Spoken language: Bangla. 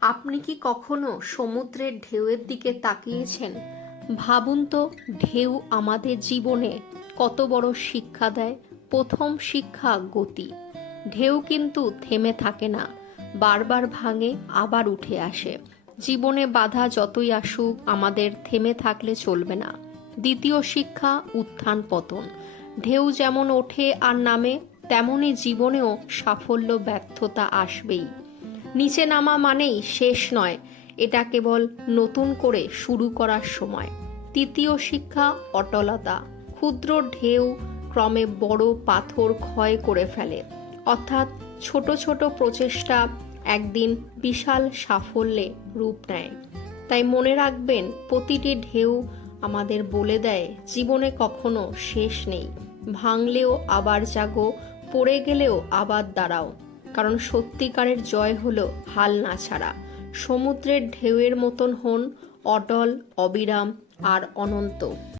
আপনি কি কখনো সমুদ্রের ঢেউয়ের দিকে তাকিয়েছেন? ভাবুন তো, ঢেউ আমাদের জীবনে কত বড় শিক্ষা দেয়। প্রথম শিক্ষা গতি। ঢেউ কিন্তু থেমে থাকে না, বারবার ভাঙে, আবার উঠে আসে। জীবনে বাধা যতই আসুক, আমাদের থেমে থাকলে চলবে না। দ্বিতীয় শিক্ষা, উত্থান পতন। ঢেউ যেমন ওঠে আর নামে তেমনই জীবনেও সাফল্য, ব্যর্থতা আসবেই। নিচে নামা মানেই শেষ নয়। এটা কেবল নতুন করে শুরু করার সময়। তৃতীয় শিক্ষা অটলতা। ক্ষুদ্র ঢেউ ক্রমে বড় পাথর ক্ষয় করে ফেলে। অর্থাৎ ছোট ছোট প্রচেষ্টা একদিন বিশাল সাফল্যে রূপ নেয়। তাই মনে রাখবেন, প্রতিটি ঢেউ আমাদের বলে দেয়, জীবনে কখনো শেষ নেই। ভাঙলেও আবার জাগো, পড়ে গেলেও আবার দাঁড়াও। কারণ সত্যিকারের জয় হলো হাল না ছাড়া। সমুদ্রের ঢেউয়ের মতন হন অটল, অবিরাম আর অনন্ত।